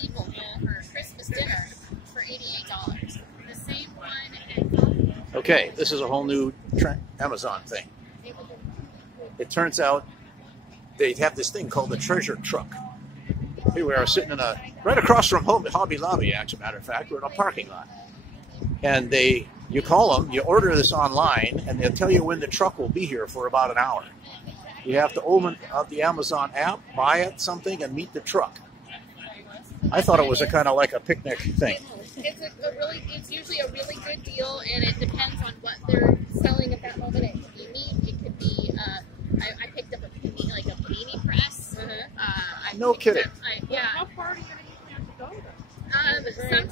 people for Christmas dinner for $88. The same one. Okay, this is a whole new Amazon thing. It turns out they have this thing called the treasure truck. Here we are sitting in right across from Hobby Lobby, as a matter of fact. We're in a parking lot. And you call them, you order this online, and they'll tell you when the truck will be here for about an hour. You have to open up the Amazon app, buy it something, and meet the truck. I thought it was a kind of like a picnic thing. It's usually a really good deal, and it depends on what they're selling at that moment. It could be meat, it could be, I picked up a panini press. No kidding. Yeah. How far are you going to have to go then?